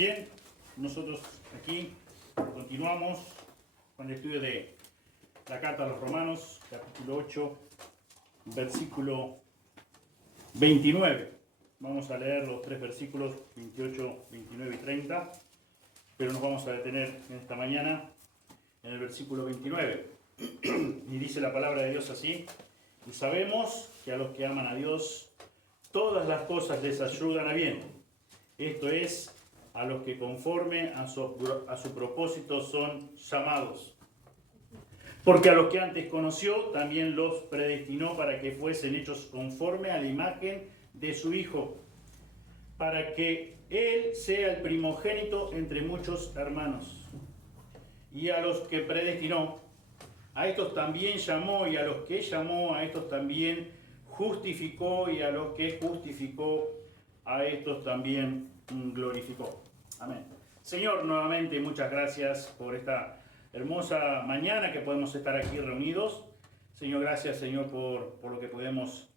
Bien, nosotros aquí continuamos con el estudio de la carta a los Romanos, capítulo 8, versículo 29. Vamos a leer los tres versículos 28, 29 y 30, pero nos vamos a detener en esta mañana en el versículo 29. Y dice la palabra de Dios así: y sabemos que a los que aman a Dios, todas las cosas les ayudan a bien. Esto es, a los que conforme a su propósito son llamados. Porque a los que antes conoció, también los predestinó para que fuesen hechos conforme a la imagen de su Hijo, para que Él sea el primogénito entre muchos hermanos. Y a los que predestinó, a estos también llamó, y a los que llamó, a estos también justificó, y a los que justificó, a estos también glorificó. Amén. Señor, nuevamente muchas gracias por esta hermosa mañana que podemos estar aquí reunidos. Señor, gracias, Señor, por lo que podemos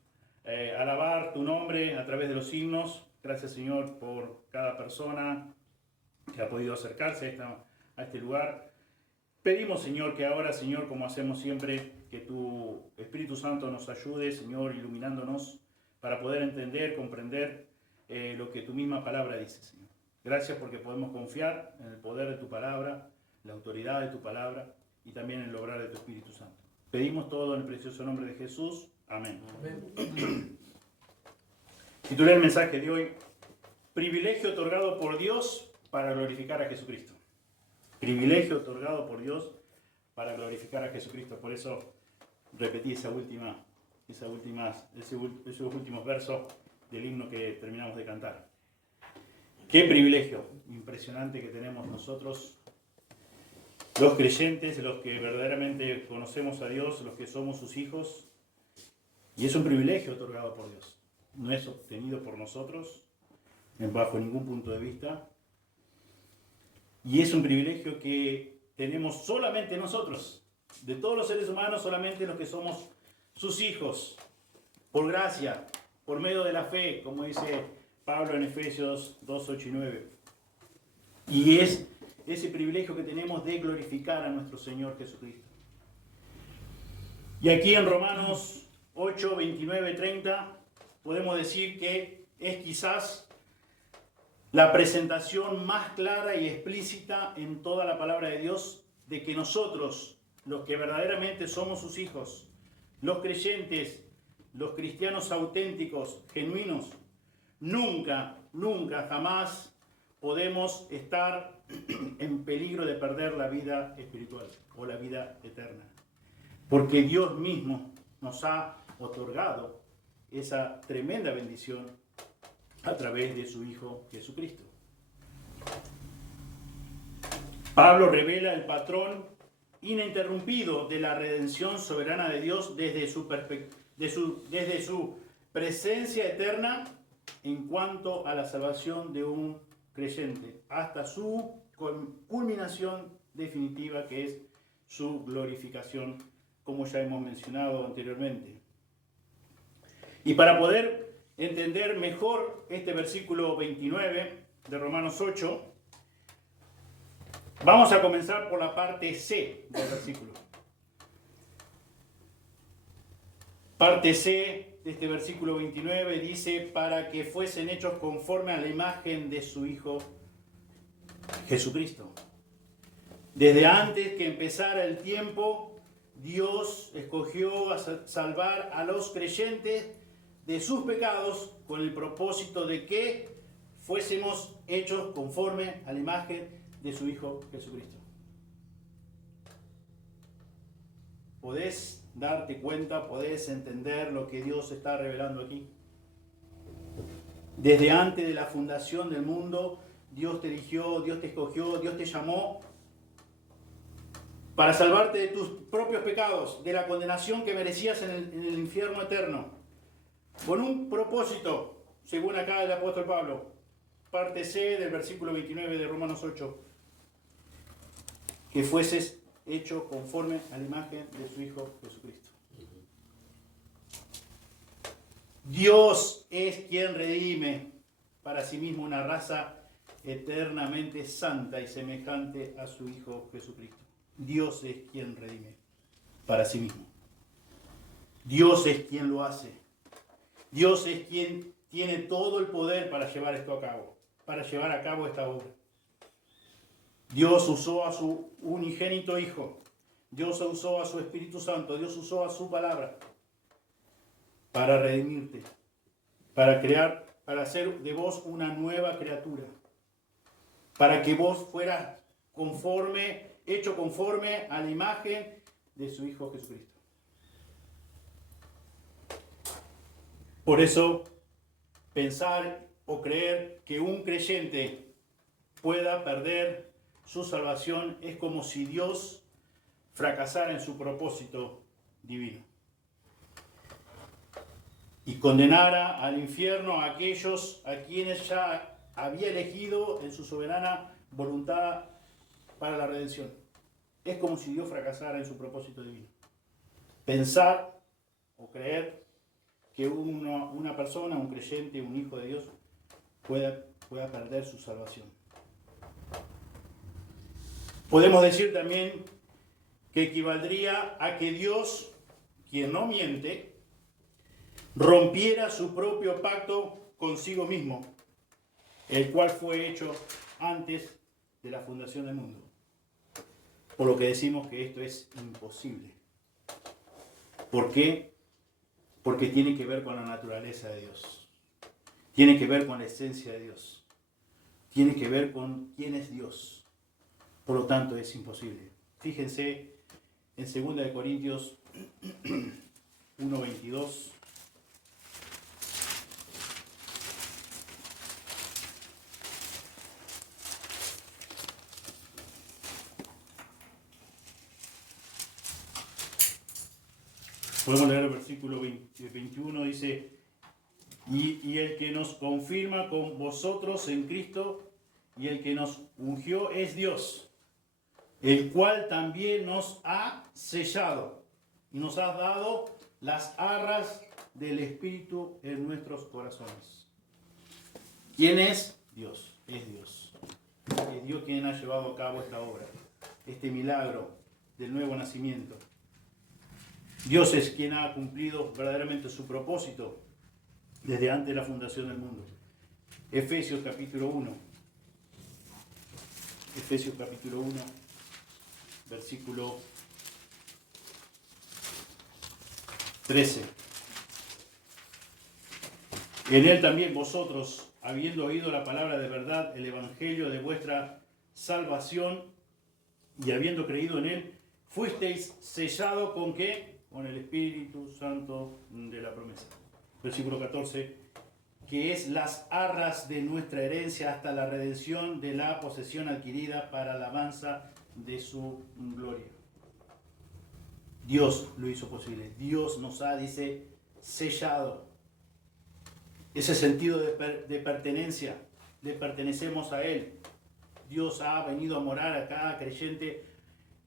alabar tu nombre a través de los himnos. Gracias, Señor, por cada persona que ha podido acercarse a este lugar. Pedimos, Señor, que ahora, Señor, como hacemos siempre, que tu Espíritu Santo nos ayude, Señor, iluminándonos para poder entender, comprender lo que tu misma palabra dice, Señor. Gracias porque podemos confiar en el poder de tu palabra, la autoridad de tu palabra y también en el obrar de tu Espíritu Santo. Pedimos todo en el precioso nombre de Jesús. Amén. Amén. Titulé el mensaje de hoy: privilegio otorgado por Dios para glorificar a Jesucristo. Privilegio otorgado por Dios para glorificar a Jesucristo. Por eso repetí esos últimos versos del himno que terminamos de cantar. Qué privilegio impresionante que tenemos nosotros, los creyentes, los que verdaderamente conocemos a Dios, los que somos sus hijos. Y es un privilegio otorgado por Dios. No es obtenido por nosotros, bajo ningún punto de vista. Y es un privilegio que tenemos solamente nosotros. De todos los seres humanos, solamente los que somos sus hijos. Por gracia, por medio de la fe, como dice Pablo en Efesios 2, 8 y 9. Y es ese privilegio que tenemos de glorificar a nuestro Señor Jesucristo. Y aquí en Romanos 8, 29, 30, podemos decir que es quizás la presentación más clara y explícita en toda la palabra de Dios de que nosotros, los que verdaderamente somos sus hijos, los creyentes, los cristianos auténticos, genuinos, nunca, jamás podemos estar en peligro de perder la vida espiritual o la vida eterna. Porque Dios mismo nos ha otorgado esa tremenda bendición a través de su Hijo Jesucristo. Pablo revela el patrón ininterrumpido de la redención soberana de Dios desde su presencia eterna en cuanto a la salvación de un creyente, hasta su culminación definitiva, que es su glorificación, como ya hemos mencionado anteriormente. Y para poder entender mejor este versículo 29 de Romanos 8, vamos a comenzar por la parte C del versículo. Parte C de este versículo 29 dice: para que fuesen hechos conforme a la imagen de su Hijo Jesucristo. Desde antes que empezara el tiempo, Dios escogió a salvar a los creyentes de sus pecados con el propósito de que fuésemos hechos conforme a la imagen de su Hijo Jesucristo. ¿Podés darte cuenta, podés entender lo que Dios está revelando aquí? Desde antes de la fundación del mundo, Dios te eligió, Dios te escogió, Dios te llamó para salvarte de tus propios pecados, de la condenación que merecías en el infierno eterno. Con un propósito, según acá el apóstol Pablo, parte C del versículo 29 de Romanos 8, que fueses hecho conforme a la imagen de su Hijo Jesucristo. Dios es quien redime para sí mismo una raza eternamente santa y semejante a su Hijo Jesucristo. Dios es quien redime para sí mismo. Dios es quien lo hace. Dios es quien tiene todo el poder para llevar esto a cabo, para llevar a cabo esta obra. Dios usó a su unigénito Hijo. Dios usó a su Espíritu Santo. Dios usó a su palabra para redimirte, para crear, para hacer de vos una nueva criatura, para que vos fueras hecho conforme a la imagen de su Hijo Jesucristo. Por eso, pensar o creer que un creyente pueda perder su salvación es como si Dios fracasara en su propósito divino y condenara al infierno a aquellos a quienes ya había elegido en su soberana voluntad para la redención. Es como si Dios fracasara en su propósito divino. Pensar o creer que una persona, un creyente, un hijo de Dios, pueda perder su salvación. Podemos decir también que equivaldría a que Dios, quien no miente, rompiera su propio pacto consigo mismo, el cual fue hecho antes de la fundación del mundo. Por lo que decimos que esto es imposible. ¿Por qué? Porque tiene que ver con la naturaleza de Dios. Tiene que ver con la esencia de Dios. Tiene que ver con quién es Dios. Por lo tanto, es imposible. Fíjense en 2 Corintios 1:22. Podemos leer el versículo 21, dice, y el que nos confirma con vosotros en Cristo y el que nos ungió es Dios, el cual también nos ha sellado y nos ha dado las arras del Espíritu en nuestros corazones. ¿Quién es? Dios, es Dios. Es Dios quien ha llevado a cabo esta obra, este milagro del nuevo nacimiento. Dios es quien ha cumplido verdaderamente su propósito desde antes de la fundación del mundo. Efesios capítulo 1. Efesios capítulo 1, versículo 13. En él también vosotros, habiendo oído la palabra de verdad, el evangelio de vuestra salvación, y habiendo creído en él, fuisteis sellados ¿con qué? Con el Espíritu Santo de la promesa. Versículo 14, que es las arras de nuestra herencia hasta la redención de la posesión adquirida para alabanza de su gloria. Dios lo hizo posible. Dios nos ha, dice, sellado. Ese sentido de pertenencia, le pertenecemos a Él. Dios ha venido a morar a cada creyente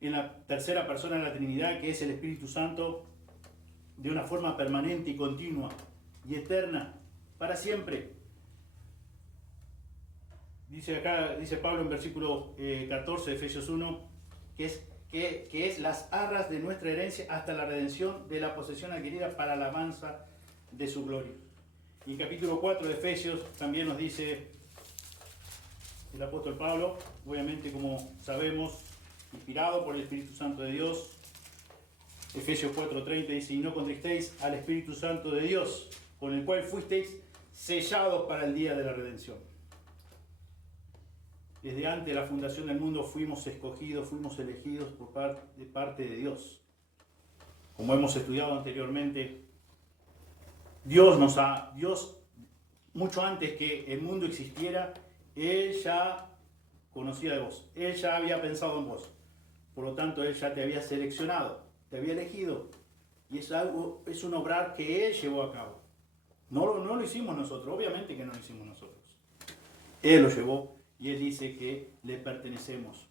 en la tercera persona de la Trinidad, que es el Espíritu Santo, de una forma permanente y continua y eterna, para siempre. Dice Pablo en versículo 14 de Efesios 1, que es las arras de nuestra herencia hasta la redención de la posesión adquirida para alabanza de su gloria. Y en capítulo 4 de Efesios también nos dice el apóstol Pablo, obviamente como sabemos, inspirado por el Espíritu Santo de Dios. Efesios 4:30 dice, y no contristéis al Espíritu Santo de Dios, con el cual fuisteis sellados para el día de la redención. Desde antes de la fundación del mundo fuimos escogidos, fuimos elegidos por parte de Dios. Como hemos estudiado anteriormente, Dios mucho antes que el mundo existiera, Él ya conocía de vos. Él ya había pensado en vos. Por lo tanto, Él ya te había seleccionado, te había elegido. Y es un obrar que Él llevó a cabo. No lo hicimos nosotros, obviamente que no lo hicimos nosotros. Él lo llevó y Él dice que le pertenecemos.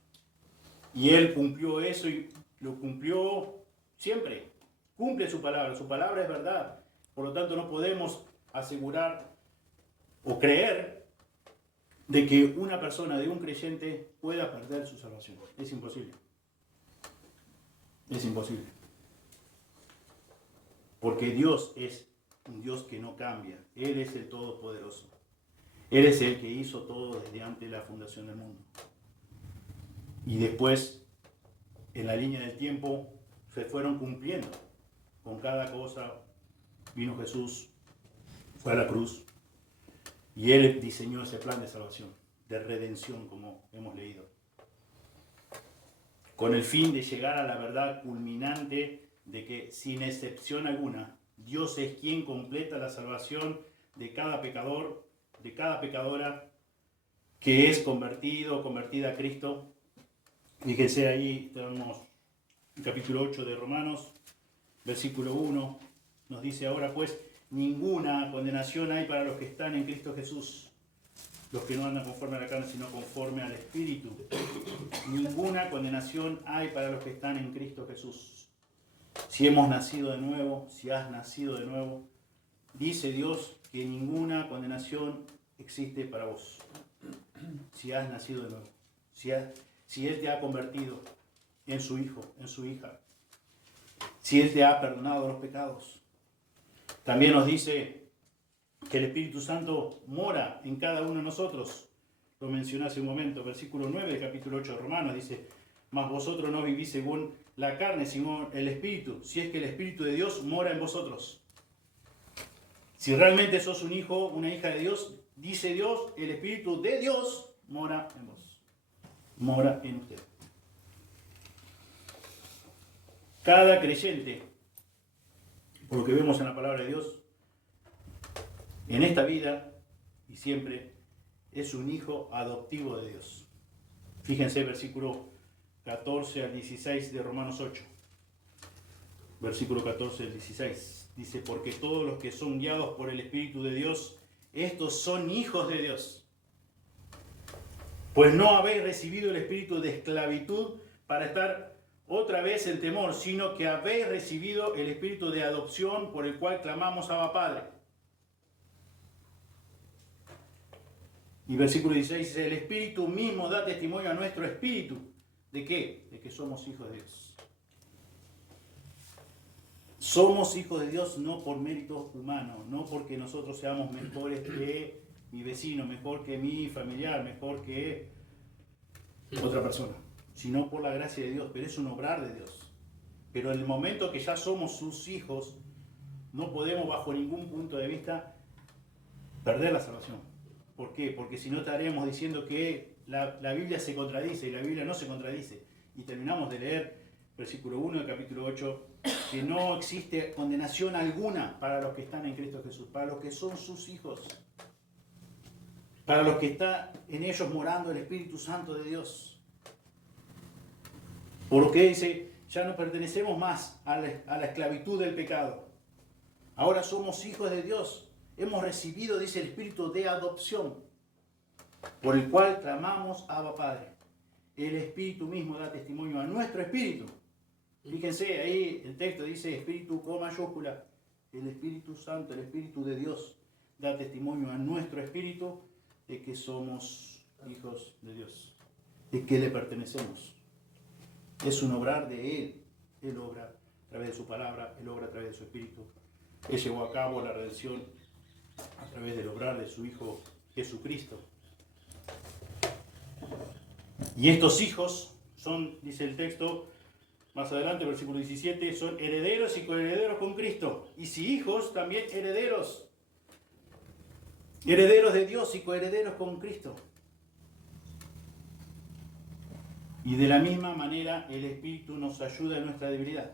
Y Él cumplió eso y lo cumplió siempre. Cumple su palabra es verdad. Por lo tanto, no podemos asegurar o creer de que una persona, de un creyente, pueda perder su salvación. Es imposible. Es imposible. Porque Dios es un Dios que no cambia. Él es el Todopoderoso. Él es el que hizo todo desde antes de la fundación del mundo. Y después, en la línea del tiempo, se fueron cumpliendo con cada cosa. Vino Jesús, fue a la cruz, y Él diseñó ese plan de salvación, de redención, como hemos leído, con el fin de llegar a la verdad culminante de que, sin excepción alguna, Dios es quien completa la salvación de cada pecador, de cada pecadora que es convertido o convertida a Cristo. Fíjense ahí, tenemos el capítulo 8 de Romanos, versículo 1, nos dice: ahora pues, ninguna condenación hay para los que están en Cristo Jesús, los que no andan conforme a la carne, sino conforme al Espíritu. Ninguna condenación hay para los que están en Cristo Jesús. Si hemos nacido de nuevo, si has nacido de nuevo, dice Dios que ninguna condenación existe para vos. Si has nacido de nuevo, si Él te ha convertido en su hijo, en su hija, si Él te ha perdonado los pecados. También nos dice que el Espíritu Santo mora en cada uno de nosotros. Lo mencioné hace un momento, versículo 9 del capítulo 8 de Romanos, dice: mas vosotros no vivís según la carne, sino el Espíritu, si es que el Espíritu de Dios mora en vosotros. Si realmente sos un hijo, una hija de Dios, dice Dios, el Espíritu de Dios mora en vos, mora en usted. Cada creyente, por lo que vemos en la palabra de Dios, en esta vida y siempre, es un hijo adoptivo de Dios. Fíjense, versículo 14 al 16 de Romanos 8. Versículo 14 al 16. Dice: porque todos los que son guiados por el Espíritu de Dios, estos son hijos de Dios. Pues no habéis recibido el espíritu de esclavitud para estar otra vez en temor, sino que habéis recibido el espíritu de adopción, por el cual clamamos: Abba, Padre. Y versículo 16 dice: el Espíritu mismo da testimonio a nuestro espíritu. ¿De qué? De que somos hijos de Dios. Somos hijos de Dios no por méritos humanos, no porque nosotros seamos mejores que mi vecino, mejor que mi familiar, mejor que otra persona, sino por la gracia de Dios. Pero es un obrar de Dios. Pero en el momento que ya somos sus hijos, no podemos bajo ningún punto de vista perder la salvación. ¿Por qué? Porque si no estaremos diciendo que la Biblia se contradice, y la Biblia no se contradice. Y terminamos de leer versículo 1 del capítulo 8, que no existe condenación alguna para los que están en Cristo Jesús, para los que son sus hijos, para los que está en ellos morando el Espíritu Santo de Dios. Porque dice: ya no pertenecemos más a la esclavitud del pecado. Ahora somos hijos de Dios. Hemos recibido, dice, el espíritu de adopción, por el cual clamamos: Abba, Padre. El Espíritu mismo da testimonio a nuestro espíritu. Fíjense, ahí el texto dice espíritu con mayúscula. El Espíritu Santo, el Espíritu de Dios, da testimonio a nuestro espíritu de que somos hijos de Dios, de que le pertenecemos. Es un obrar de Él. Él obra a través de su palabra, Él obra a través de su espíritu. Él llevó a cabo la redención a través del obrar de su Hijo Jesucristo. Y estos hijos son, dice el texto más adelante, versículo 17, son herederos y coherederos con Cristo. Y si hijos, también herederos. Herederos de Dios y coherederos con Cristo. Y de la misma manera el Espíritu nos ayuda en nuestra debilidad.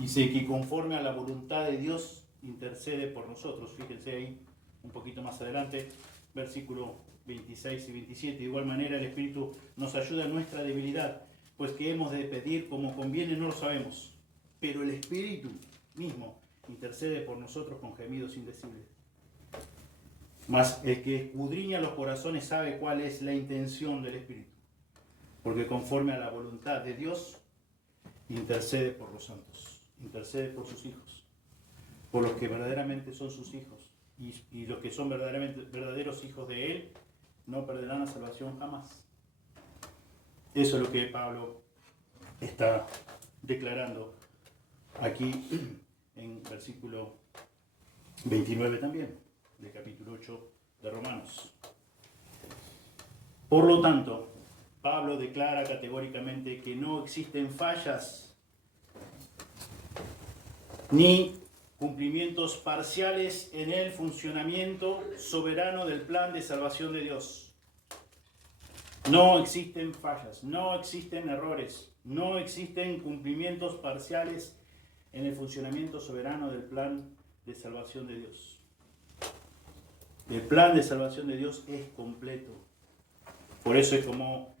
Dice que conforme a la voluntad de Dios intercede por nosotros. Fíjense ahí un poquito más adelante, versículo 26 y 27. De igual manera el Espíritu nos ayuda en nuestra debilidad, pues que hemos de pedir como conviene no lo sabemos. Pero el Espíritu mismo intercede por nosotros con gemidos indecibles. Mas el que escudriña los corazones sabe cuál es la intención del Espíritu, porque conforme a la voluntad de Dios intercede por los santos, intercede por sus hijos, por los que verdaderamente son sus hijos. y los que son verdaderos hijos de Él no perderán la salvación jamás. Eso es lo que Pablo está declarando aquí en versículo 29 también, del capítulo 8 de Romanos. Por lo tanto, Pablo declara categóricamente que no existen fallas ni cumplimientos parciales en el funcionamiento soberano del plan de salvación de Dios. No existen fallas, no existen errores, no existen cumplimientos parciales en el funcionamiento soberano del plan de salvación de Dios. El plan de salvación de Dios es completo. Por eso es como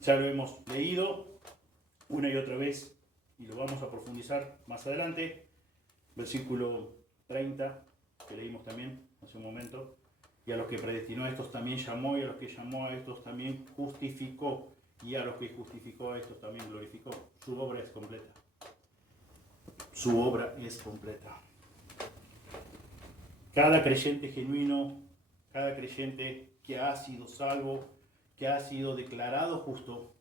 ya lo hemos leído una y otra vez y lo vamos a profundizar más adelante. Versículo 30, que leímos también hace un momento. Y a los que predestinó a estos también llamó, y a los que llamó a estos también justificó, y a los que justificó a estos también glorificó. Su obra es completa. Su obra es completa. Cada creyente genuino, cada creyente que ha sido salvo, que ha sido declarado justo,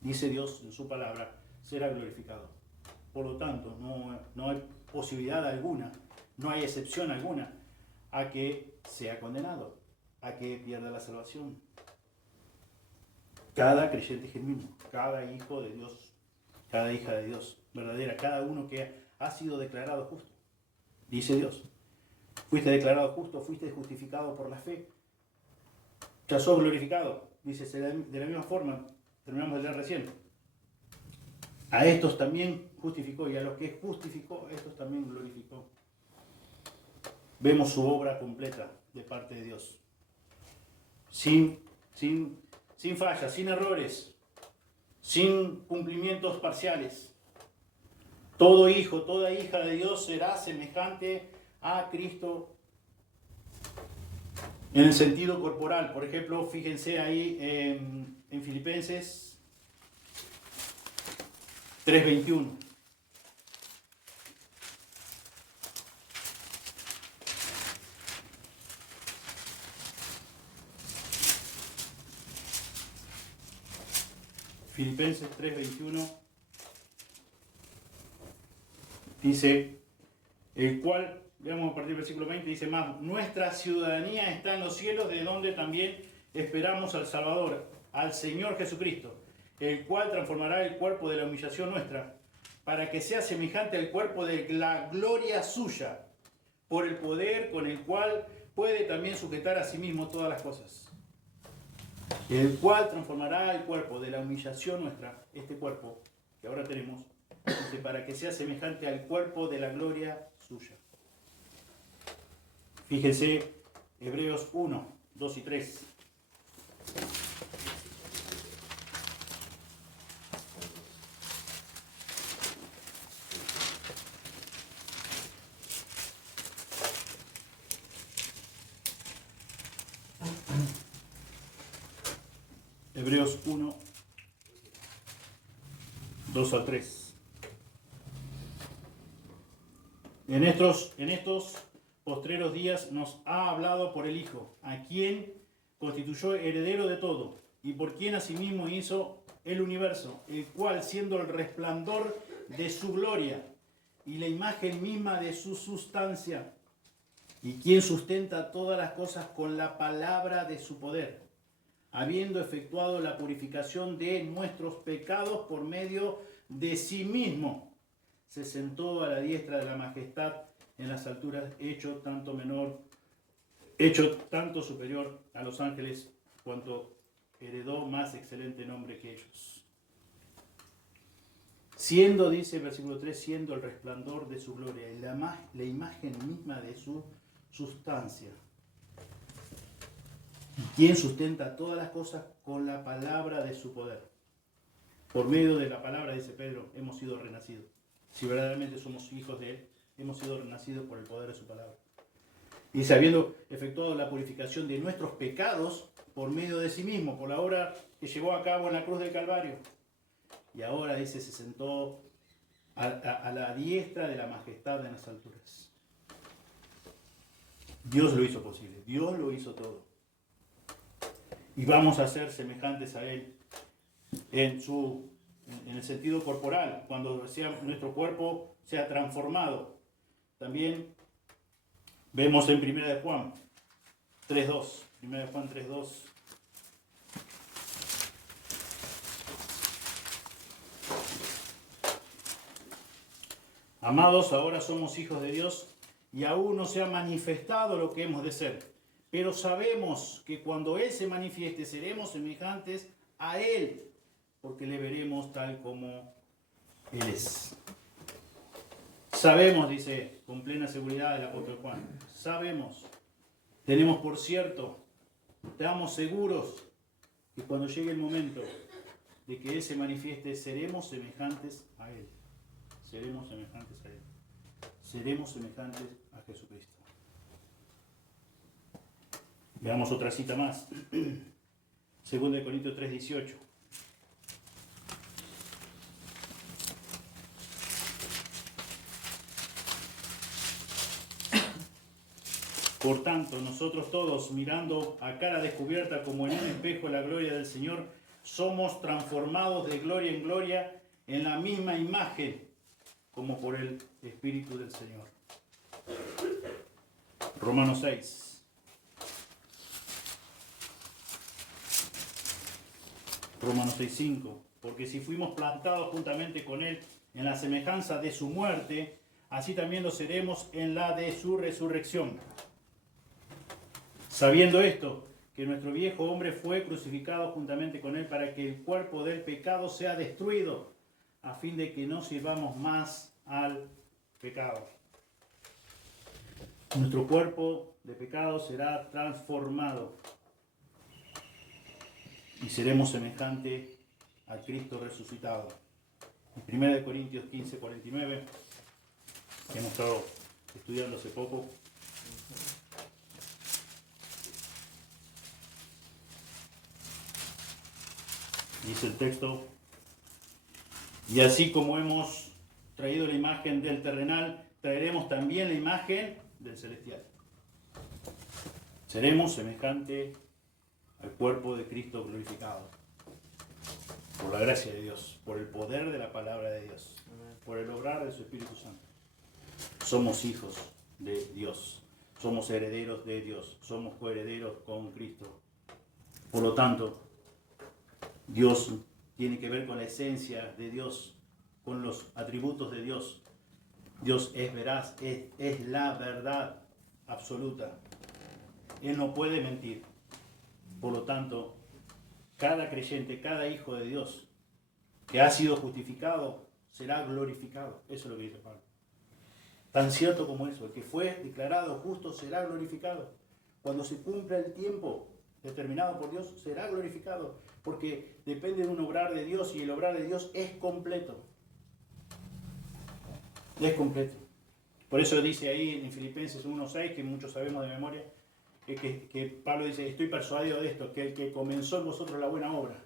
dice Dios en su palabra, será glorificado. Por lo tanto, no hay posibilidad alguna, no hay excepción alguna a que sea condenado, a que pierda la salvación. Cada creyente genuino, cada hijo de Dios, cada hija de Dios verdadera, cada uno que ha sido declarado justo, dice Dios. Fuiste declarado justo, fuiste justificado por la fe. Ya sos glorificado, dice de la misma forma, terminamos de leer recién. A estos también justificó, y a los que justificó, a estos también glorificó. Vemos su obra completa de parte de Dios. Sin fallas, sin errores, sin cumplimientos parciales. Todo hijo, toda hija de Dios será semejante a Cristo en el sentido corporal. Por ejemplo, fíjense ahí en Filipenses 3:21. Filipenses 3:21 dice, el cual, veamos a partir del versículo 20, dice más, nuestra ciudadanía está en los cielos, de donde también esperamos al Salvador, al Señor Jesucristo, el cual transformará el cuerpo de la humillación nuestra, para que sea semejante al cuerpo de la gloria suya, por el poder con el cual puede también sujetar a sí mismo todas las cosas. El cual transformará el cuerpo de la humillación nuestra, este cuerpo que ahora tenemos, para que sea semejante al cuerpo de la gloria suya. Fíjense, Hebreos 1, 2 y 3. Hebreos 1, 2 a 3. En estos postreros días nos ha hablado por el Hijo, a quien constituyó heredero de todo, y por quien asimismo hizo el universo, el cual, siendo el resplandor de su gloria y la imagen misma de su sustancia, y quien sustenta todas las cosas con la palabra de su poder, habiendo efectuado la purificación de nuestros pecados por medio de sí mismo, se sentó a la diestra de la majestad en las alturas, hecho tanto superior a los ángeles, cuanto heredó más excelente nombre que ellos. Siendo, dice el versículo 3, siendo el resplandor de su gloria y la imagen misma de su sustancia. Quien sustenta todas las cosas con la palabra de su poder. Por medio de la palabra, dice Pedro, hemos sido renacidos. Si verdaderamente somos hijos de Él, hemos sido renacidos por el poder de su palabra. Y habiendo efectuado la purificación de nuestros pecados por medio de sí mismo, por la obra que llevó a cabo en la cruz del Calvario. Y ahora, dice, se sentó a la diestra de la majestad en las alturas. Dios lo hizo posible, Dios lo hizo todo. Y vamos a ser semejantes a Él en el sentido corporal, cuando nuestro cuerpo sea transformado. También vemos en 1 de Juan 3.2, 1 de Juan 3.2. Amados, ahora somos hijos de Dios y aún no se ha manifestado lo que hemos de ser. Pero sabemos que cuando Él se manifieste seremos semejantes a Él, porque le veremos tal como Él es. Sabemos, dice con plena seguridad el apóstol Juan, sabemos, tenemos por cierto, estamos seguros que cuando llegue el momento de que Él se manifieste seremos semejantes a Él. Seremos semejantes a Él. Seremos semejantes a Jesucristo. Veamos otra cita más. 2 de Corintios 3:18. Por tanto, nosotros todos, mirando a cara descubierta como en un espejo la gloria del Señor, somos transformados de gloria en gloria en la misma imagen, como por el Espíritu del Señor. Romanos 6. Romanos 6:5. Porque si fuimos plantados juntamente con Él en la semejanza de su muerte, así también lo seremos en la de su resurrección. Sabiendo esto, que nuestro viejo hombre fue crucificado juntamente con Él para que el cuerpo del pecado sea destruido, a fin de que no sirvamos más al pecado. Nuestro cuerpo de pecado será transformado y seremos semejantes al Cristo resucitado. En 1 Corintios 15:49, que hemos estado estudiando hace poco, dice el texto: y así como hemos traído la imagen del terrenal, traeremos también la imagen del celestial. Seremos semejantes al cuerpo de Cristo glorificado. Por la gracia de Dios, por el poder de la palabra de Dios, por el obrar de su Espíritu Santo. Somos hijos de Dios, somos herederos de Dios, somos coherederos con Cristo. Por lo tanto, Dios tiene que ver con la esencia de Dios, con los atributos de Dios. Dios es veraz, es la verdad absoluta. Él no puede mentir. Por lo tanto, cada creyente, cada hijo de Dios que ha sido justificado, será glorificado. Eso es lo que dice Pablo. Tan cierto como eso, el que fue declarado justo será glorificado. Cuando se cumpla el tiempo determinado por Dios, será glorificado, porque depende de un obrar de Dios y el obrar de Dios es completo. Es completo. Por eso dice ahí en Filipenses 1:6, que muchos sabemos de memoria, que Pablo dice: estoy persuadido de esto, que el que comenzó en vosotros la buena obra,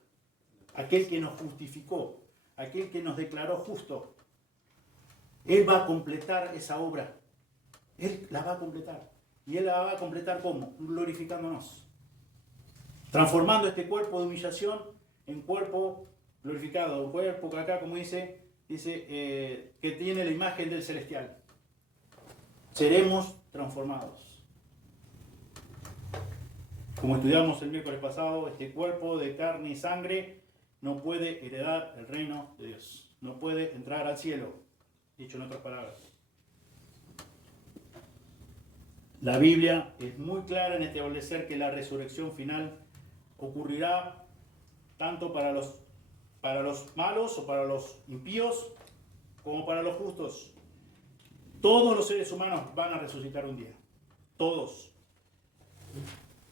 aquel que nos justificó, aquel que nos declaró justo, Él va a completar esa obra. Él la va a completar. ¿Y Él la va a completar cómo? Glorificándonos. Transformando este cuerpo de humillación en cuerpo glorificado. Un cuerpo que acá, como dice que tiene la imagen del celestial. Seremos transformados. Como estudiamos el miércoles pasado, este cuerpo de carne y sangre no puede heredar el reino de Dios. No puede entrar al cielo, dicho en otras palabras. La Biblia es muy clara en establecer que la resurrección final ocurrirá tanto para los malos o para los impíos como para los justos. Todos los seres humanos van a resucitar un día. Todos.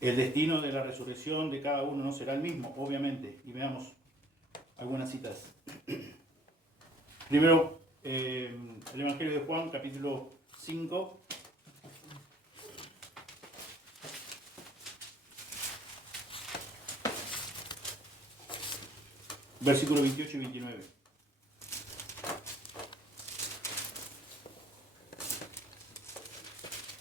El destino de la resurrección de cada uno no será el mismo, obviamente. Y veamos algunas citas. Primero, el Evangelio de Juan, capítulo 5. Versículos 28 y 29.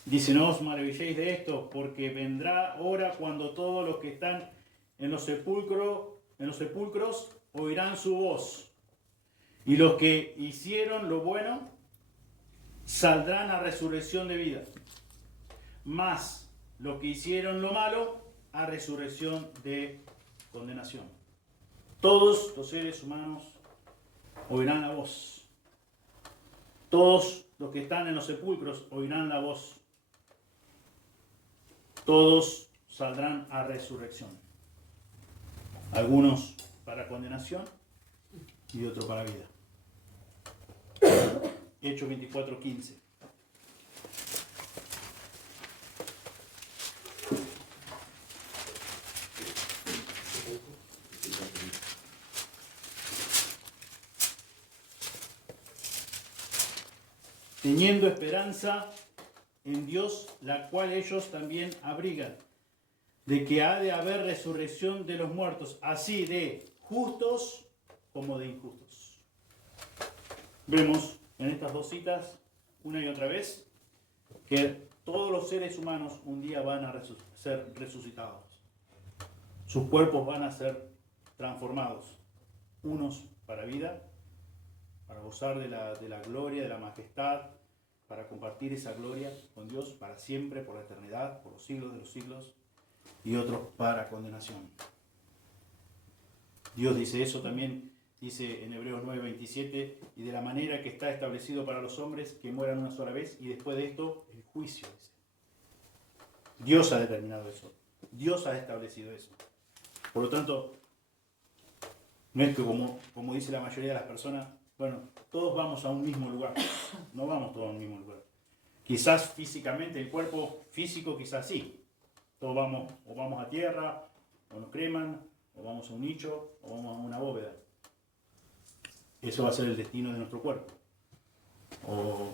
Dice, no os maravilléis de esto, porque vendrá hora cuando todos los que están en los sepulcros oirán su voz. Y los que hicieron lo bueno saldrán a resurrección de vida. Mas los que hicieron lo malo a resurrección de condenación. Todos los seres humanos oirán la voz. Todos los que están en los sepulcros oirán la voz. Todos saldrán a resurrección. Algunos para condenación y otros para vida. Hechos 24:15. Teniendo esperanza en Dios, la cual ellos también abrigan, de que ha de haber resurrección de los muertos, así de justos como de injustos. Vemos en estas dos citas, una y otra vez, que todos los seres humanos un día van a ser resucitados. Sus cuerpos van a ser transformados, unos para vida, para gozar de la gloria, de la majestad, para compartir esa gloria con Dios para siempre, por la eternidad, por los siglos de los siglos, y otros para condenación. Dios dice eso también, dice en Hebreos 9:27, y de la manera que está establecido para los hombres que mueran una sola vez, y después de esto, el juicio. Dice. Dios ha determinado eso, Dios ha establecido eso. Por lo tanto, no es que como dice la mayoría de las personas, bueno, todos vamos a un mismo lugar. No vamos todos a un mismo lugar. Quizás físicamente, el cuerpo físico quizás sí. Todos vamos, o vamos a tierra, o nos creman, o vamos a un nicho, o vamos a una bóveda. Eso va a ser el destino de nuestro cuerpo. O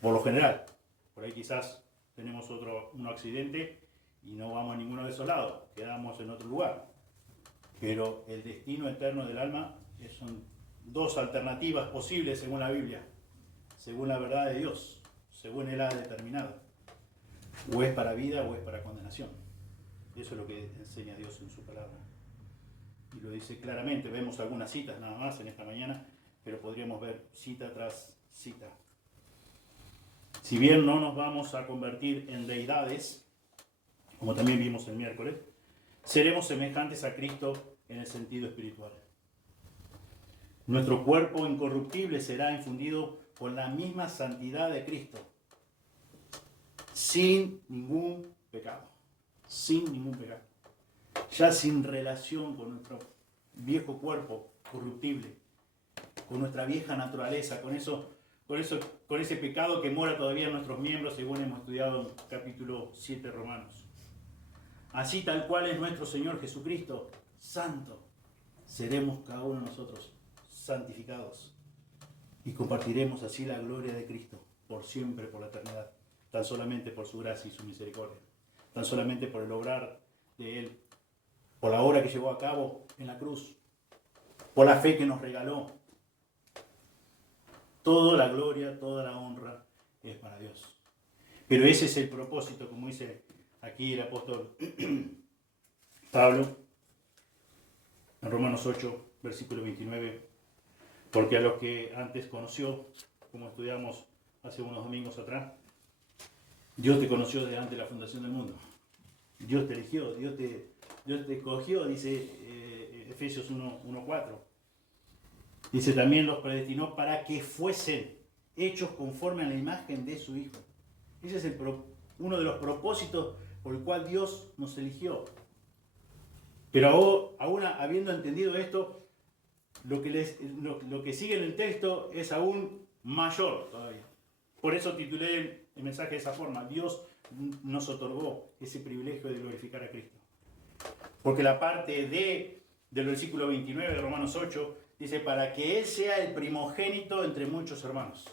por lo general. Por ahí quizás tenemos un accidente y no vamos a ninguno de esos lados. Quedamos en otro lugar. Pero el destino eterno del alma son dos alternativas posibles según la Biblia, según la verdad de Dios, según Él ha determinado. O es para vida o es para condenación. Eso es lo que enseña Dios en su palabra. Y lo dice claramente. Vemos algunas citas nada más en esta mañana, pero podríamos ver cita tras cita. Si bien no nos vamos a convertir en deidades, como también vimos el miércoles, seremos semejantes a Cristo en el sentido espiritual. Nuestro cuerpo incorruptible será infundido con la misma santidad de Cristo, sin ningún pecado, sin ningún pecado, ya sin relación con nuestro viejo cuerpo corruptible, con nuestra vieja naturaleza, con ese pecado que mora todavía en nuestros miembros, según hemos estudiado en capítulo 7 Romanos. Así tal cual es nuestro Señor Jesucristo, santo, seremos cada uno de nosotros santificados y compartiremos así la gloria de Cristo por siempre, por la eternidad, tan solamente por su gracia y su misericordia, tan solamente por el obrar de Él, por la obra que llevó a cabo en la cruz, por la fe que nos regaló. Toda la gloria, toda la honra es para Dios. Pero ese es el propósito, como dice aquí el apóstol Pablo en Romanos 8, versículo 29. Porque a los que antes conoció, como estudiamos hace unos domingos atrás, Dios te conoció desde antes de la fundación del mundo. Dios te eligió, Dios te escogió, dice Efesios 1:4. Dice también los predestinó para que fuesen hechos conforme a la imagen de su Hijo. Ese es uno de los propósitos por el cual Dios nos eligió. Pero aún habiendo entendido esto, lo que sigue en el texto es aún mayor todavía. Por eso titulé el mensaje de esa forma. Dios nos otorgó ese privilegio de glorificar a Cristo. Porque la parte del versículo 29 de Romanos 8 dice, para que Él sea el primogénito entre muchos hermanos.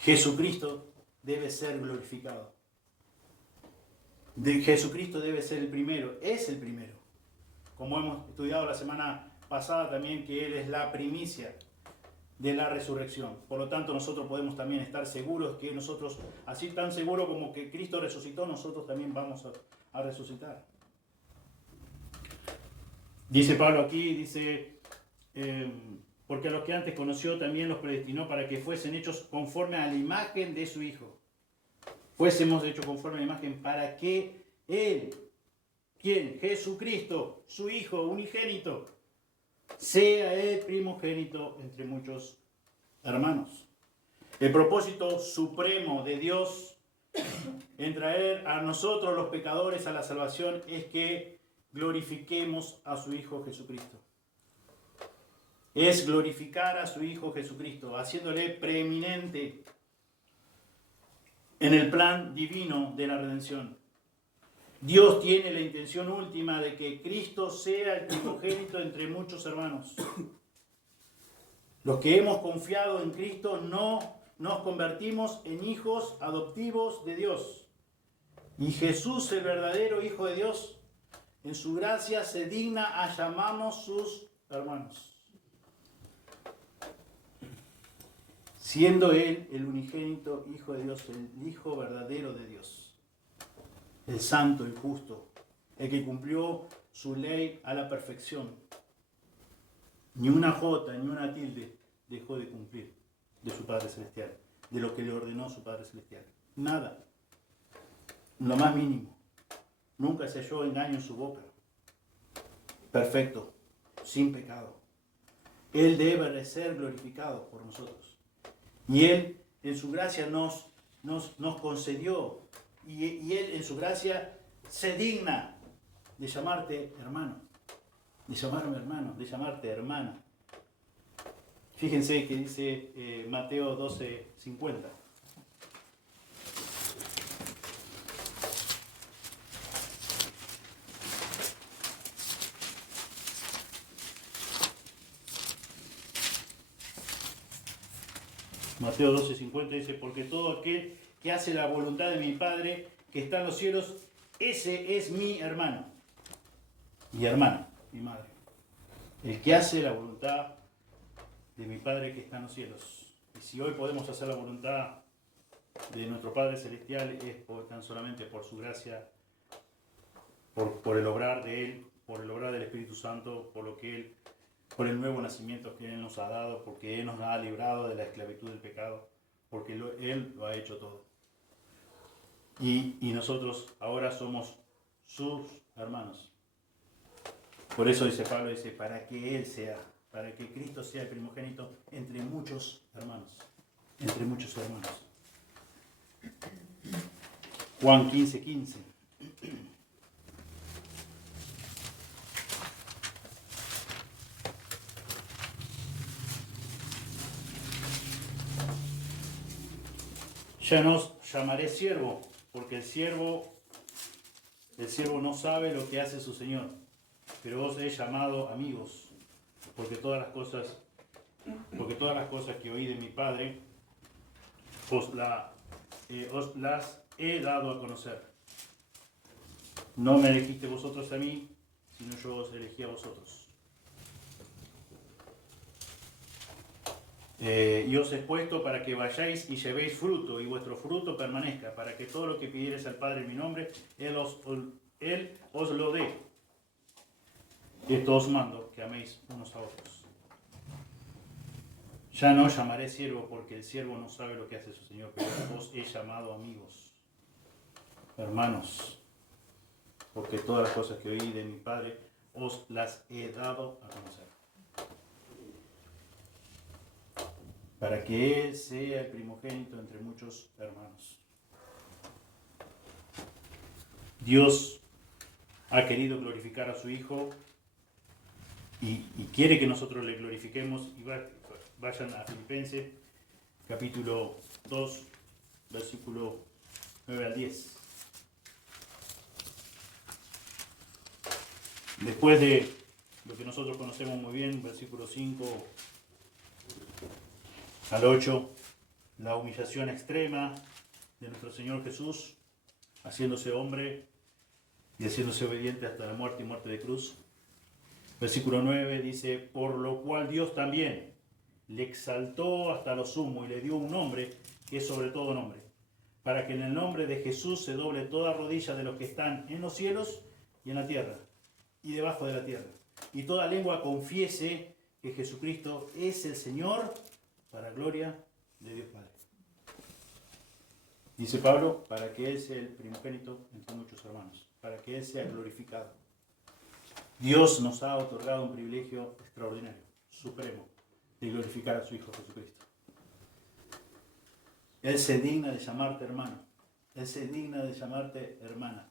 Jesucristo debe ser glorificado. Jesucristo debe ser el primero, es el primero. Como hemos estudiado la semana pasada también, que Él es la primicia de la resurrección. Por lo tanto, nosotros podemos también estar seguros que nosotros, así tan seguro como que Cristo resucitó, nosotros también vamos a resucitar. Dice Pablo aquí, dice, porque a los que antes conoció también los predestinó para que fuesen hechos conforme a la imagen de su Hijo. Fuésemos hechos conforme a la imagen para que Él, ¿quién? Jesucristo, su Hijo unigénito, sea el primogénito entre muchos hermanos. El propósito supremo de Dios en traer a nosotros los pecadores a la salvación es que glorifiquemos a su Hijo Jesucristo. Es glorificar a su Hijo Jesucristo, haciéndole preeminente en el plan divino de la redención. Dios tiene la intención última de que Cristo sea el primogénito entre muchos hermanos. Los que hemos confiado en Cristo no nos convertimos en hijos adoptivos de Dios. Y Jesús, el verdadero Hijo de Dios, en su gracia se digna a llamarnos sus hermanos. Siendo Él el unigénito Hijo de Dios, el Hijo verdadero de Dios. El santo, el justo, el que cumplió su ley a la perfección. Ni una jota, ni una tilde dejó de cumplir de su Padre Celestial, de lo que le ordenó su Padre Celestial. Nada, lo más mínimo. Nunca se halló engaño en su boca. Perfecto, sin pecado. Él debe de ser glorificado por nosotros. Y Él, en su gracia, nos concedió. Y Él en su gracia se digna de llamarte hermano, de llamarme hermano, de llamarte hermana. Fíjense que dice Mateo 12:50. Mateo 12:50 dice, porque todo aquel que hace la voluntad de mi Padre que está en los cielos, ese es mi hermano y hermana, mi madre. El que hace la voluntad de mi Padre que está en los cielos. Y si hoy podemos hacer la voluntad de nuestro Padre Celestial es tan solamente por su gracia, por el obrar de Él, por el obrar del Espíritu Santo, por el nuevo nacimiento que Él nos ha dado, porque Él nos ha librado de la esclavitud del pecado, porque Él lo ha hecho todo. Y nosotros ahora somos sus hermanos. Por eso dice Pablo, dice, para que Cristo sea el primogénito entre muchos hermanos. Entre muchos hermanos. Juan 15:15. Ya no os llamaré siervo, porque el siervo no sabe lo que hace su Señor, pero os he llamado amigos, porque todas las cosas que oí de mi Padre os las he dado a conocer. No me elegiste vosotros a mí, sino yo os elegí a vosotros. Y os he puesto para que vayáis y llevéis fruto, y vuestro fruto permanezca, para que todo lo que pidiereis al Padre en mi nombre, Él os lo dé. Esto os mando, que améis unos a otros. Ya no llamaré siervo, porque el siervo no sabe lo que hace su Señor, pero os he llamado amigos, hermanos, porque todas las cosas que oí de mi Padre os las he dado a conocer. Para que Él sea el primogénito entre muchos hermanos. Dios ha querido glorificar a su Hijo y quiere que nosotros le glorifiquemos. Y vayan a Filipenses, capítulo 2, versículo 9 al 10. Después de lo que nosotros conocemos muy bien, versículo 5 al 8, la humillación extrema de nuestro Señor Jesús, haciéndose hombre y haciéndose obediente hasta la muerte y muerte de cruz. Versículo 9 dice, por lo cual Dios también le exaltó hasta lo sumo y le dio un nombre que es sobre todo nombre, para que en el nombre de Jesús se doble toda rodilla de los que están en los cielos y en la tierra y debajo de la tierra, y toda lengua confiese que Jesucristo es el Señor, para gloria de Dios Padre. Dice Pablo, para que Él sea el primogénito entre muchos hermanos, para que Él sea glorificado. Dios nos ha otorgado un privilegio extraordinario, supremo, de glorificar a su Hijo Jesucristo. Él se digna de llamarte hermano, Él se digna de llamarte hermana.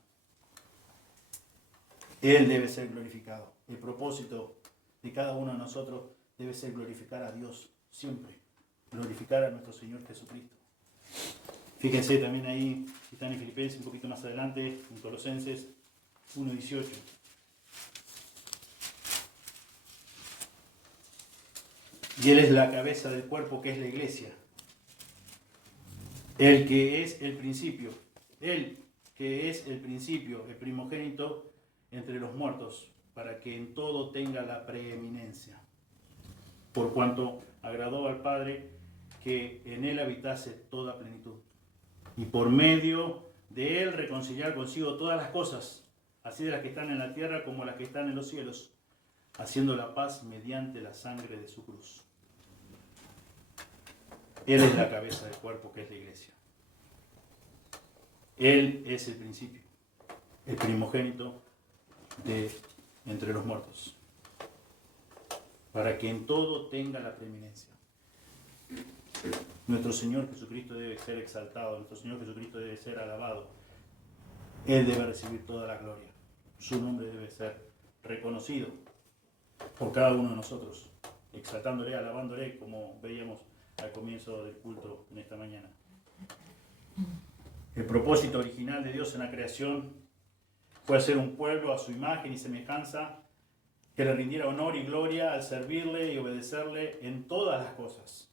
Él debe ser glorificado. El propósito de cada uno de nosotros debe ser glorificar a Dios siempre, glorificar a nuestro Señor Jesucristo. Fíjense también ahí, están en Filipenses un poquito más adelante, en Colosenses 1:18. Y Él es la cabeza del cuerpo que es la iglesia. El que es el principio, Él que es el principio, el primogénito entre los muertos, para que en todo tenga la preeminencia. Por cuanto agradó al Padre que en Él habitase toda plenitud. Y por medio de Él reconciliar consigo todas las cosas, así de las que están en la tierra como las que están en los cielos, haciendo la paz mediante la sangre de su cruz. Él es la cabeza del cuerpo que es la iglesia. Él es el principio, el primogénito de entre los muertos, para que en todo tenga la preeminencia. Nuestro Señor Jesucristo debe ser exaltado, nuestro Señor Jesucristo debe ser alabado. Él debe recibir toda la gloria. Su nombre debe ser reconocido por cada uno de nosotros, exaltándole, alabándole, como veíamos al comienzo del culto en esta mañana. El propósito original de Dios en la creación fue hacer un pueblo a su imagen y semejanza, que le rindiera honor y gloria al servirle y obedecerle en todas las cosas.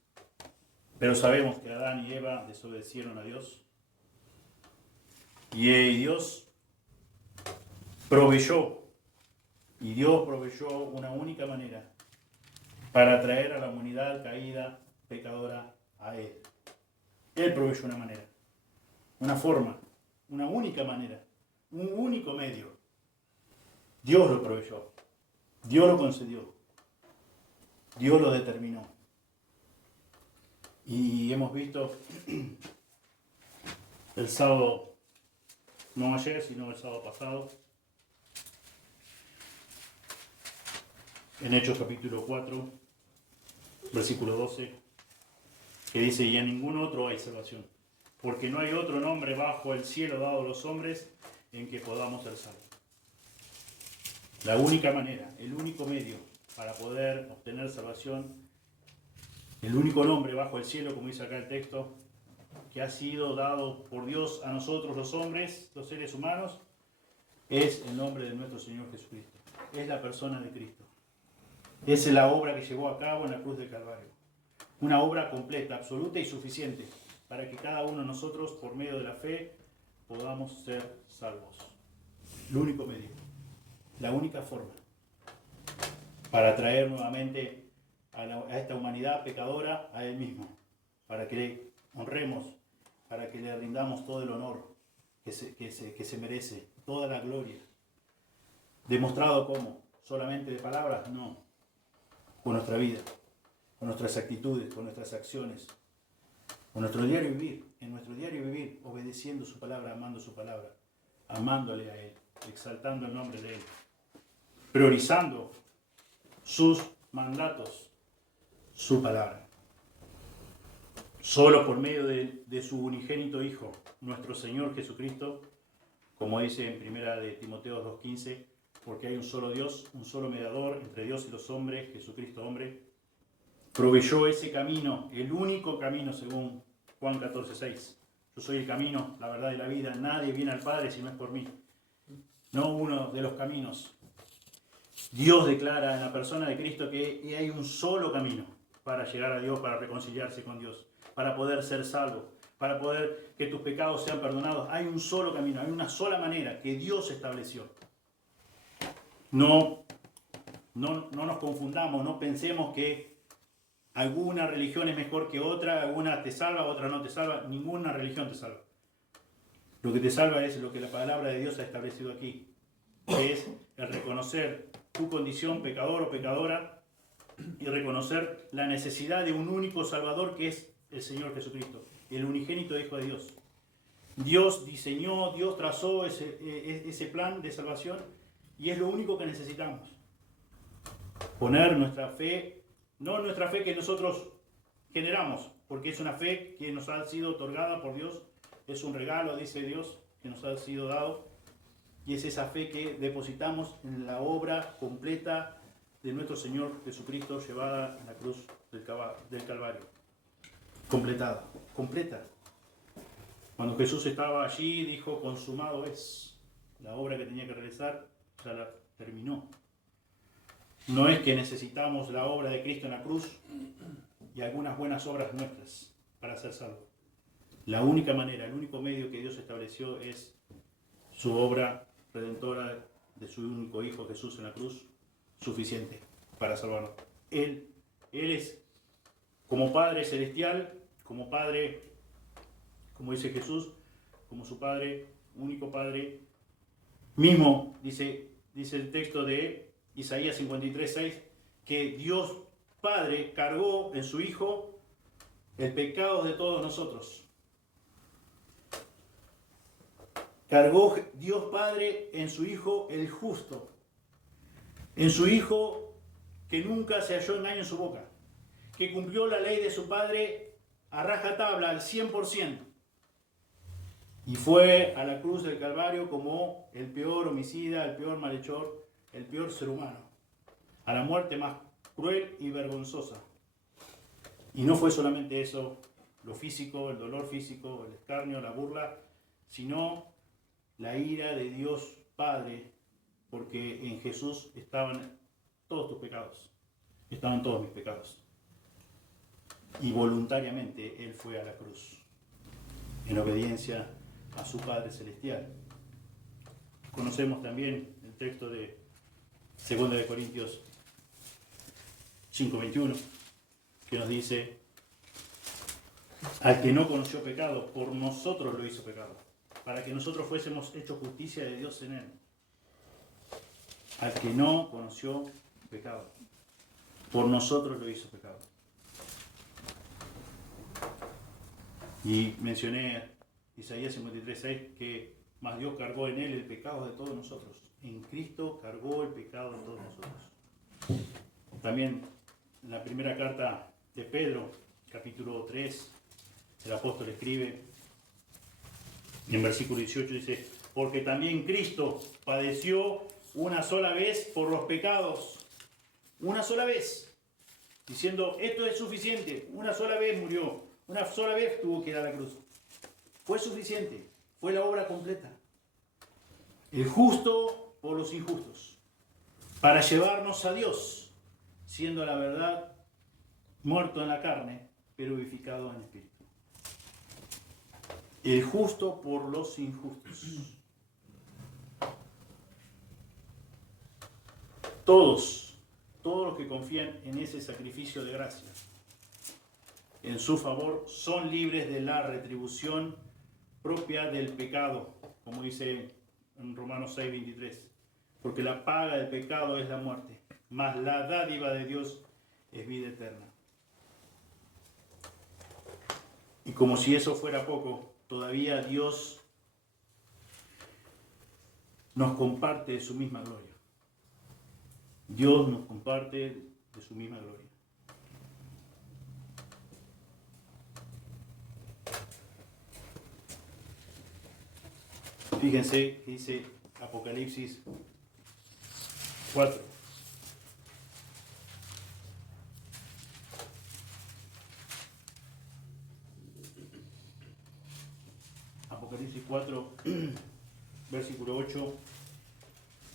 Pero sabemos que Adán y Eva desobedecieron a Dios. Y Dios proveyó una única manera para atraer a la humanidad caída, pecadora, a Él. Él proveyó una manera, una forma, una única manera, un único medio. Dios lo proveyó, Dios lo concedió, Dios lo determinó. Y hemos visto el sábado, no ayer, sino el sábado pasado, en Hechos capítulo 4, versículo 12, que dice: y en ningún otro hay salvación, porque no hay otro nombre bajo el cielo dado a los hombres en que podamos ser salvos. La única manera, el único medio para poder obtener salvación, el único nombre bajo el cielo, como dice acá el texto, que ha sido dado por Dios a nosotros los hombres, los seres humanos, es el nombre de nuestro Señor Jesucristo. Es la persona de Cristo. Es la obra que llevó a cabo en la cruz del Calvario. Una obra completa, absoluta y suficiente para que cada uno de nosotros, por medio de la fe, podamos ser salvos. El único medio, la única forma para traer nuevamente a esta humanidad pecadora a Él mismo, para que le honremos, para que le rindamos todo el honor que se merece, toda la gloria. ¿Demostrado cómo? ¿Solamente de palabras? No. Con nuestra vida, con nuestras actitudes, con nuestras acciones, con nuestro diario vivir, en nuestro diario vivir, obedeciendo su palabra, amando su palabra, amándole a Él, exaltando el nombre de Él, priorizando sus mandatos, su palabra. Solo por medio de su unigénito Hijo, nuestro Señor Jesucristo, como dice en 1 de Timoteo 2:15, porque hay un solo Dios, un solo mediador entre Dios y los hombres, Jesucristo hombre, proveyó ese camino, el único camino según Juan 14:6. Yo soy el camino, la verdad y la vida, nadie viene al Padre si no es por mí. No uno de los caminos. Dios declara en la persona de Cristo que hay un solo camino para llegar a Dios, para reconciliarse con Dios, para poder ser salvo, para poder que tus pecados sean perdonados. Hay un solo camino, hay una sola manera que Dios estableció. No nos confundamos, no pensemos que alguna religión es mejor que otra, alguna te salva, otra no te salva, ninguna religión te salva. Lo que te salva es lo que la palabra de Dios ha establecido aquí, que es el reconocer tu condición pecador o pecadora y reconocer la necesidad de un único Salvador que es el Señor Jesucristo, el unigénito Hijo de Dios. Dios diseñó, Dios trazó ese plan de salvación y es lo único que necesitamos. Poner nuestra fe, no nuestra fe que nosotros generamos, porque es una fe que nos ha sido otorgada por Dios, es un regalo, dice Dios, que nos ha sido dado, y es esa fe que depositamos en la obra completa de nuestro Señor Jesucristo llevada en la cruz del Calvario. Completada, completa. Cuando Jesús estaba allí, dijo, consumado es. La obra que tenía que realizar ya la terminó. No es que necesitamos la obra de Cristo en la cruz y algunas buenas obras nuestras para ser salvos. La única manera, el único medio que Dios estableció es su obra redentora de su único Hijo Jesús en la cruz, suficiente para salvarnos. Él es como Padre celestial, como Padre, como dice Jesús, como su Padre, único Padre, mismo, dice el texto de Isaías 53:6, que Dios Padre cargó en su Hijo el pecado de todos nosotros. Cargó Dios Padre en su Hijo el justo, en su Hijo que nunca se halló engaño en su boca, que cumplió la ley de su Padre a rajatabla, al 100%, y fue a la cruz del Calvario como el peor homicida, el peor malhechor, el peor ser humano, a la muerte más cruel y vergonzosa. Y no fue solamente eso, lo físico, el dolor físico, el escarnio, la burla, sino la ira de Dios Padre, porque en Jesús estaban todos tus pecados, estaban todos mis pecados. Y voluntariamente Él fue a la cruz, en obediencia a su Padre Celestial. Conocemos también el texto de 2 de Corintios 5:21, que nos dice, al que no conoció pecado, por nosotros lo hizo pecado, para que nosotros fuésemos hechos justicia de Dios en Él. Al que no conoció pecado, por nosotros lo hizo pecado. Y mencioné Isaías 53:6, que más Dios cargó en Él el pecado de todos nosotros. En Cristo cargó el pecado de todos nosotros. También en la primera carta de Pedro, capítulo 3, el apóstol escribe, en versículo 18 dice, porque también Cristo padeció una sola vez por los pecados, una sola vez, diciendo, esto es suficiente, una sola vez murió, una sola vez tuvo que ir a la cruz. Fue suficiente, fue la obra completa. El justo por los injustos, para llevarnos a Dios, siendo la verdad muerto en la carne, pero vivificado en espíritu. El justo por los injustos. Todos los que confían en ese sacrificio de gracia, en su favor, son libres de la retribución propia del pecado, como dice en Romanos 6:23, porque la paga del pecado es la muerte, mas la dádiva de Dios es vida eterna. Y como si eso fuera poco, todavía Dios nos comparte de su misma gloria. Dios nos comparte de su misma gloria. Fíjense que dice Apocalipsis 4. Apocalipsis 4, versículo 8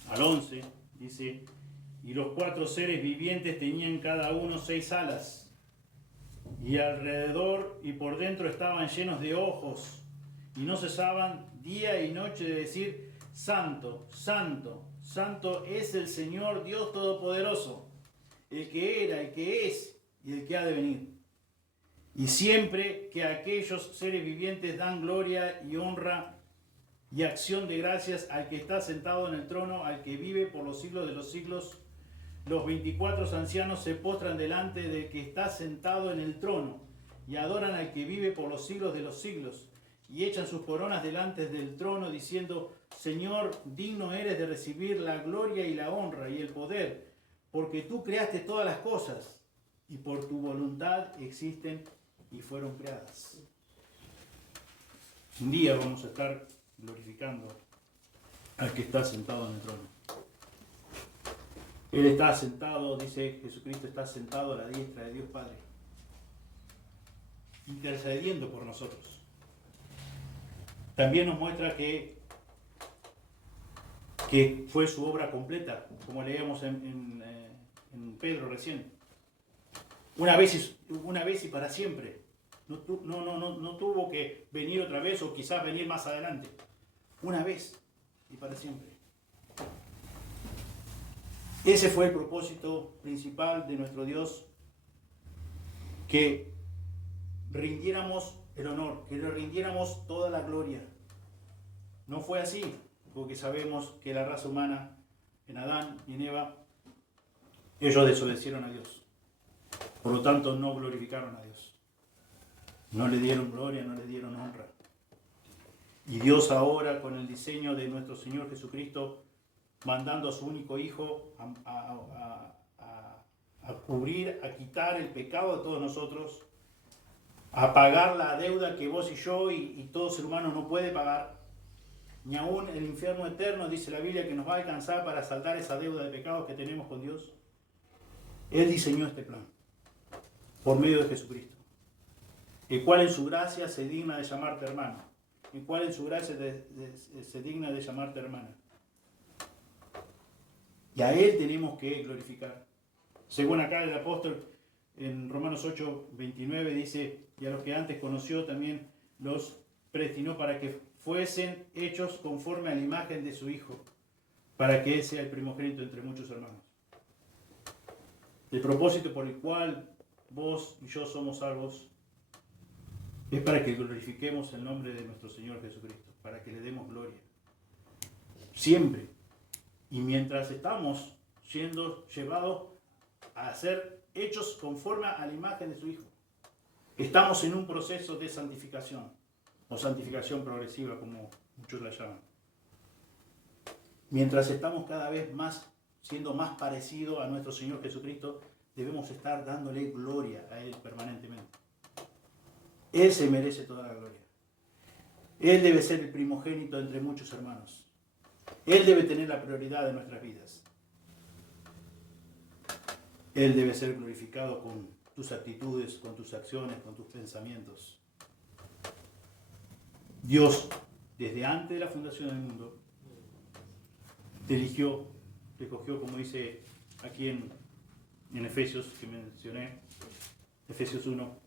al 11, dice, y los 4 seres vivientes tenían cada uno 6 alas, y alrededor y por dentro estaban llenos de ojos, y no cesaban día y noche de decir, Santo, Santo, Santo es el Señor Dios Todopoderoso, el que era, el que es y el que ha de venir. Y siempre que aquellos seres vivientes dan gloria y honra y acción de gracias al que está sentado en el trono, al que vive por los siglos de los siglos, los 24 ancianos se postran delante del que está sentado en el trono y adoran al que vive por los siglos de los siglos y echan sus coronas delante del trono diciendo: Señor, digno eres de recibir la gloria y la honra y el poder, porque tú creaste todas las cosas y por tu voluntad existen y fueron creadas. Un día vamos a estar glorificando al que está sentado en el trono. Él está sentado, dice Jesucristo, está sentado a la diestra de Dios Padre, intercediendo por nosotros. También nos muestra que fue su obra completa, como leíamos en Pedro recién. Una vez y para siempre. No tuvo que venir otra vez o quizás venir más adelante. Una vez y para siempre. Ese fue el propósito principal de nuestro Dios, que rindiéramos el honor, que le rindiéramos toda la gloria. No fue así, porque sabemos que la raza humana, en Adán y en Eva, ellos desobedecieron a Dios. Por lo tanto, no glorificaron a Dios. No le dieron gloria, no le dieron honra. Y Dios ahora, con el diseño de nuestro Señor Jesucristo, mandando a su único Hijo a cubrir, a quitar el pecado de todos nosotros, a pagar la deuda que vos y yo y todo ser humano no puede pagar, ni aún el infierno eterno, dice la Biblia, que nos va a alcanzar para saldar esa deuda de pecados que tenemos con Dios. Él diseñó este plan por medio de Jesucristo, el cual en su gracia se digna de llamarte hermano, el cual en su gracia se digna de llamarte hermana. Y a Él tenemos que glorificar. Según acá el apóstol en Romanos 8, 29 dice: y a los que antes conoció también los predestinó para que fuesen hechos conforme a la imagen de su Hijo, para que Él sea el primogénito entre muchos hermanos. El propósito por el cual vos y yo somos salvos es para que glorifiquemos el nombre de nuestro Señor Jesucristo, para que le demos gloria. Siempre. Y mientras estamos siendo llevados a ser hechos conforme a la imagen de su Hijo, estamos en un proceso de santificación, o santificación progresiva, como muchos la llaman. Mientras estamos cada vez más siendo más parecidos a nuestro Señor Jesucristo, debemos estar dándole gloria a Él permanentemente. Él se merece toda la gloria. Él debe ser el primogénito entre muchos hermanos. Él debe tener la prioridad de nuestras vidas. Él debe ser glorificado con tus actitudes, con tus acciones, con tus pensamientos. Dios, desde antes de la fundación del mundo, te eligió, te escogió, como dice aquí en Efesios, que mencioné, Efesios 1,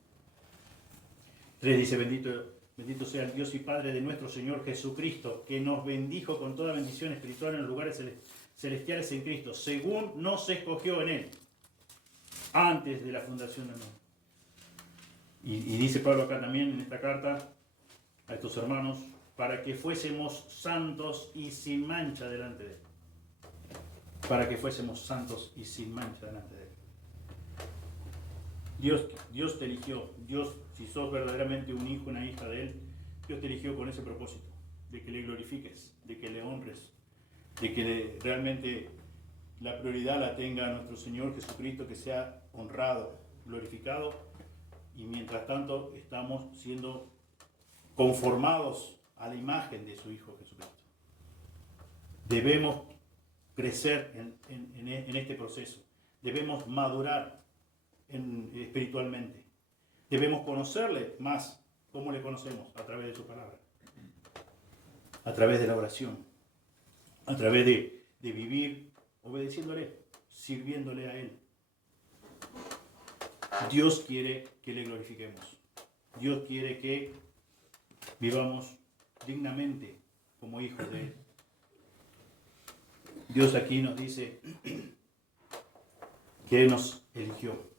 3 dice: bendito sea el Dios y Padre de nuestro Señor Jesucristo, que nos bendijo con toda bendición espiritual en los lugares celestiales en Cristo, según nos escogió en Él, antes de la fundación del mundo. Y dice Pablo acá también en esta carta a estos hermanos, para que fuésemos santos y sin mancha delante de Él. Para que fuésemos santos y sin mancha delante de Él. Dios te eligió. Dios, si sos verdaderamente un hijo, una hija de Él, Dios te eligió con ese propósito, de que le glorifiques, de que le honres, de que realmente la prioridad la tenga nuestro Señor Jesucristo, que sea honrado, glorificado, y mientras tanto estamos siendo conformados a la imagen de su Hijo Jesucristo. Debemos crecer en este proceso, debemos madurar espiritualmente, debemos conocerle más. ¿Cómo le conocemos? A través de su palabra, a través de la oración, a través de vivir obedeciéndole, sirviéndole a Él. Dios quiere que le glorifiquemos. Dios quiere que vivamos dignamente como hijos de Él. Dios aquí nos dice que Él nos eligió.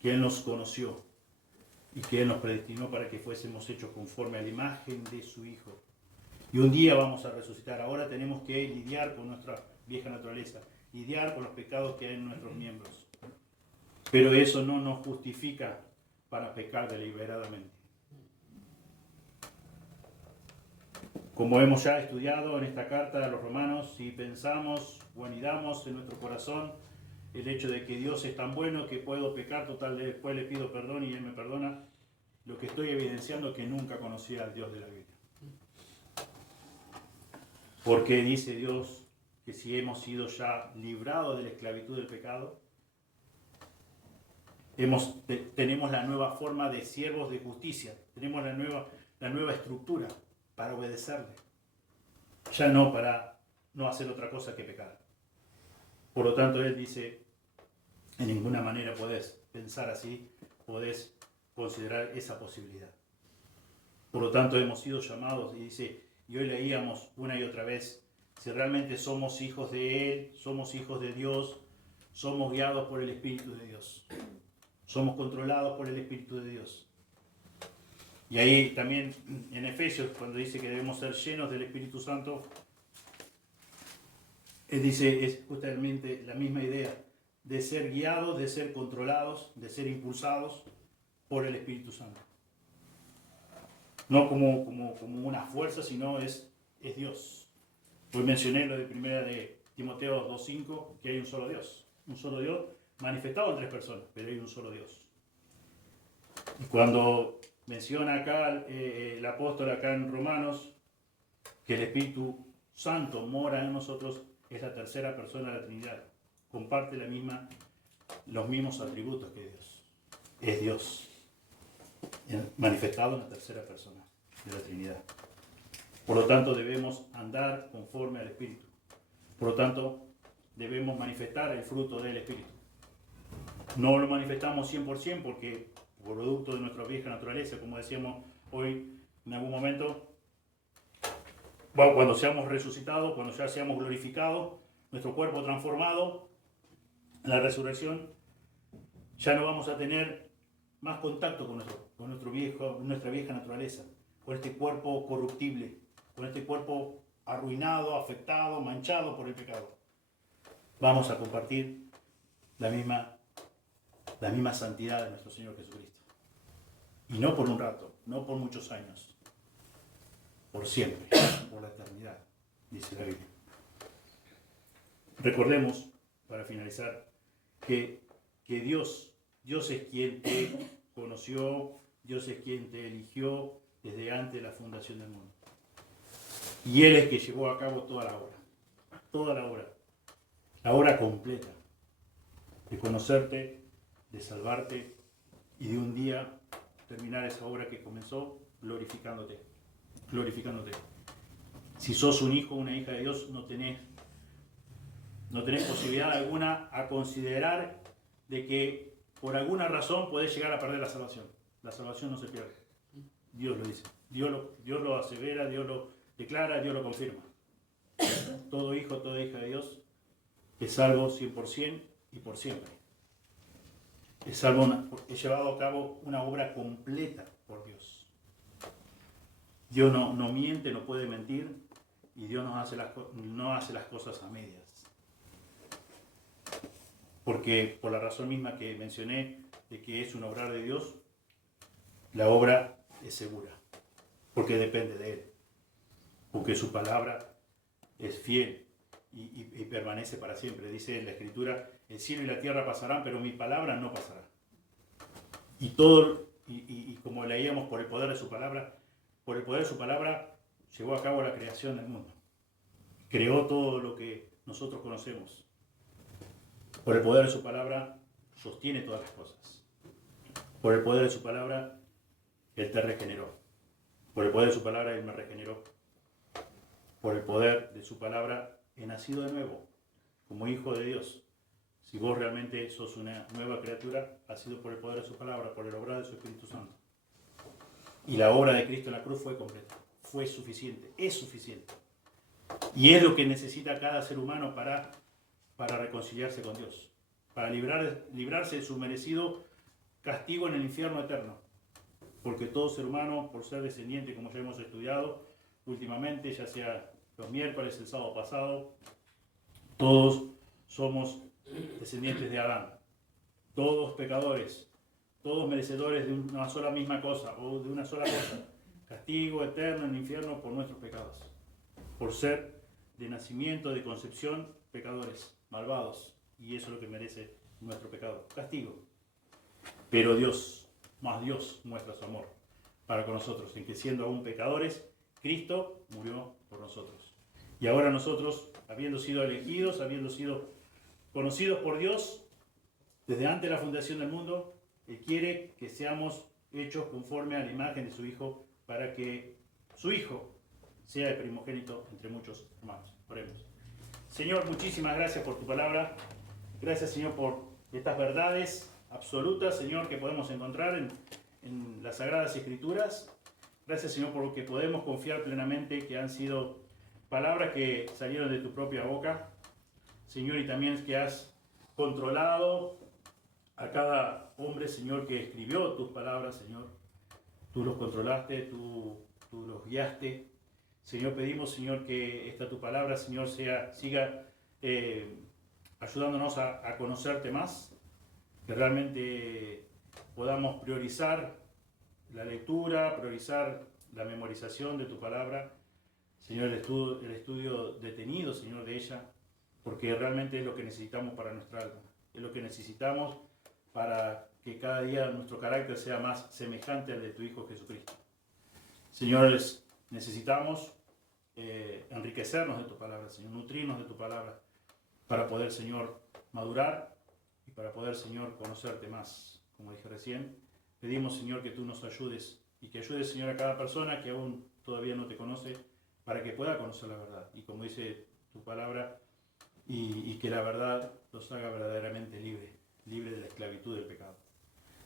que Él nos conoció y que Él nos predestinó para que fuésemos hechos conforme a la imagen de su Hijo. Y un día vamos a resucitar. Ahora tenemos que lidiar con nuestra vieja naturaleza, lidiar con los pecados que hay en nuestros miembros. Pero eso no nos justifica para pecar deliberadamente. Como hemos ya estudiado en esta carta a los romanos, si pensamos o anidamos en nuestro corazón el hecho de que Dios es tan bueno que puedo pecar, total después le pido perdón y Él me perdona, lo que estoy evidenciando es que nunca conocí al Dios de la Biblia. Porque dice Dios que si hemos sido ya librados de la esclavitud del pecado, tenemos la nueva forma de siervos de justicia, tenemos la nueva estructura para obedecerle, ya no para no hacer otra cosa que pecar. Por lo tanto, Él dice, en ninguna manera podés pensar así, podés considerar esa posibilidad. Por lo tanto, hemos sido llamados, y dice, y hoy leíamos una y otra vez, si realmente somos hijos de Él, somos hijos de Dios, somos guiados por el Espíritu de Dios, somos controlados por el Espíritu de Dios. Y ahí también en Efesios, cuando dice que debemos ser llenos del Espíritu Santo, Él dice, es justamente la misma idea de ser guiados, de ser controlados, de ser impulsados por el Espíritu Santo. No como una fuerza, sino es Dios. Hoy mencioné lo de primera de Timoteo 2:5, que hay un solo Dios manifestado en tres personas, pero hay un solo Dios. Y cuando menciona acá el apóstol acá en Romanos que el Espíritu Santo mora en nosotros, es la tercera persona de la Trinidad. Comparte los mismos atributos que Dios. Es Dios, manifestado en la tercera persona de la Trinidad. Por lo tanto, debemos andar conforme al Espíritu. Por lo tanto, debemos manifestar el fruto del Espíritu. No lo manifestamos 100% porque producto de nuestra vieja naturaleza, como decíamos hoy en algún momento, cuando seamos resucitados, cuando ya seamos glorificados, nuestro cuerpo transformado, en la resurrección, ya no vamos a tener más contacto con nuestra vieja naturaleza, con este cuerpo corruptible, con este cuerpo arruinado, afectado, manchado por el pecado. Vamos a compartir la misma santidad de nuestro Señor Jesucristo. Y no por un rato, no por muchos años, por siempre, por la eternidad, dice la Biblia. Recordemos, para finalizar, que Dios es quien te conoció, Dios es quien te eligió desde antes de la fundación del mundo. Y Él es que llevó a cabo toda la obra completa, de conocerte, de salvarte y de un día terminar esa obra que comenzó glorificándote. Si sos un hijo o una hija de Dios, no tenés posibilidad alguna a considerar de que por alguna razón podés llegar a perder la salvación. La salvación no se pierde. Dios lo dice. Dios lo asevera, Dios lo declara, Dios lo confirma. Todo hijo, toda hija de Dios es salvo 100% y por siempre. Es llevado a cabo una obra completa por Dios. Dios no miente, no puede mentir, y Dios no hace las cosas a medias. Porque por la razón misma que mencioné, de que es un obrar de Dios, la obra es segura, porque depende de Él, porque su palabra es fiel y permanece para siempre. Dice en la Escritura, el cielo y la tierra pasarán, pero mi palabra no pasará. Y como leíamos, por el poder de su palabra, llevó a cabo la creación del mundo. Creó todo lo que nosotros conocemos. Por el poder de su palabra, sostiene todas las cosas. Por el poder de su palabra, Él te regeneró. Por el poder de su palabra, Él me regeneró. Por el poder de su palabra, he nacido de nuevo, como hijo de Dios. Si vos realmente sos una nueva criatura, ha sido por el poder de su palabra, por el obrar de su Espíritu Santo. Y la obra de Cristo en la cruz fue completa, fue suficiente, es suficiente. Y es lo que necesita cada ser humano para reconciliarse con Dios, para librarse de su merecido castigo en el infierno eterno. Porque todo ser humano, por ser descendiente, como ya hemos estudiado últimamente, ya sea los miércoles, el sábado pasado, todos somos descendientes de Adán. Todos pecadores, todos merecedores de una sola misma cosa, o de una sola cosa. Castigo eterno en el infierno por nuestros pecados. Por ser de nacimiento, de concepción, pecadores, malvados. Y eso es lo que merece nuestro pecado. Castigo. Pero Dios, más Dios, muestra su amor para con nosotros, en que siendo aún pecadores, Cristo murió por nosotros. Y ahora nosotros, habiendo sido elegidos, habiendo sido conocidos por Dios, desde antes de la fundación del mundo, Él quiere que seamos hechos conforme a la imagen de su Hijo, para que su Hijo sea el primogénito entre muchos hermanos. Oremos. Señor, muchísimas gracias por tu palabra. Gracias, Señor, por estas verdades absolutas, Señor, que podemos encontrar en las Sagradas Escrituras. Gracias, Señor, por lo que podemos confiar plenamente que han sido palabras que salieron de tu propia boca, Señor, y también que has controlado a cada hombre, Señor, que escribió tus palabras, Señor. Tú los controlaste, tú los guiaste. Señor, pedimos, Señor, que esta tu palabra, Señor, siga ayudándonos a conocerte más, que realmente podamos priorizar la lectura, priorizar la memorización de tu palabra, Señor, el estudio detenido, Señor, de ella, porque realmente es lo que necesitamos para nuestra alma, es lo que necesitamos para que cada día nuestro carácter sea más semejante al de tu Hijo Jesucristo. Señores, necesitamos enriquecernos de tu palabra, Señor, nutrirnos de tu palabra, para poder, Señor, madurar y para poder, Señor, conocerte más. Como dije recién, pedimos, Señor, que tú nos ayudes y que ayudes, Señor, a cada persona que aún todavía no te conoce, para que pueda conocer la verdad. Y como dice tu palabra, y que la verdad los haga verdaderamente libre de la esclavitud del pecado.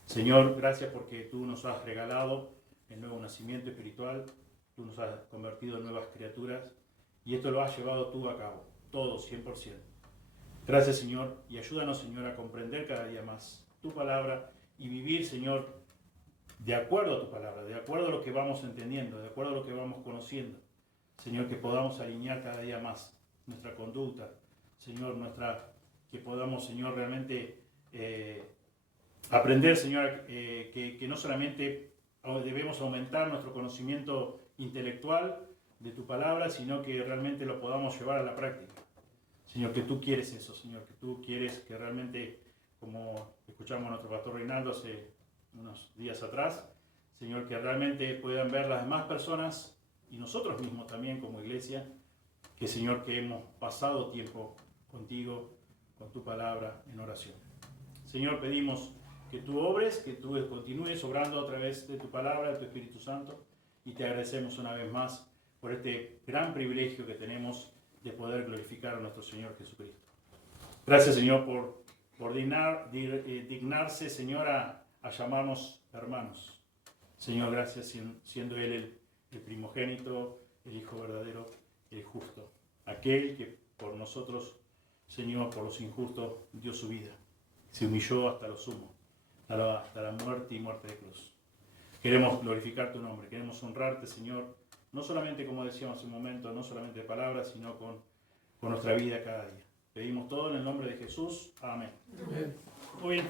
Señor, gracias porque tú nos has regalado el nuevo nacimiento espiritual, tú nos has convertido en nuevas criaturas, y esto lo has llevado tú a cabo, todo, 100%. Gracias, Señor, y ayúdanos, Señor, a comprender cada día más tu palabra y vivir, Señor, de acuerdo a tu palabra, de acuerdo a lo que vamos entendiendo, de acuerdo a lo que vamos conociendo. Señor, que podamos alinear cada día más nuestra conducta, Señor, que podamos, Señor, realmente aprender, Señor, que no solamente debemos aumentar nuestro conocimiento intelectual de tu palabra, sino que realmente lo podamos llevar a la práctica. Señor, que tú quieres eso, Señor, que tú quieres que realmente, como escuchamos a nuestro pastor Reinaldo hace unos días atrás, Señor, que realmente puedan ver las demás personas y nosotros mismos también como iglesia, que, Señor, que hemos pasado tiempo contigo, con tu palabra en oración. Señor, pedimos que tú obres, que tú continúes obrando a través de tu palabra, de tu Espíritu Santo, y te agradecemos una vez más por este gran privilegio que tenemos de poder glorificar a nuestro Señor Jesucristo. Gracias, Señor, por dignarse, Señor, a llamarnos hermanos. Señor, gracias, siendo Él el primogénito, el Hijo verdadero, el justo, aquel que por nosotros, Señor, por los injustos, dio su vida, se humilló hasta lo sumo, hasta la muerte y muerte de cruz. Queremos glorificar tu nombre, queremos honrarte, Señor, no solamente, como decíamos hace un momento, no solamente de palabras, sino con nuestra vida cada día. Pedimos todo en el nombre de Jesús. Amén. Muy bien.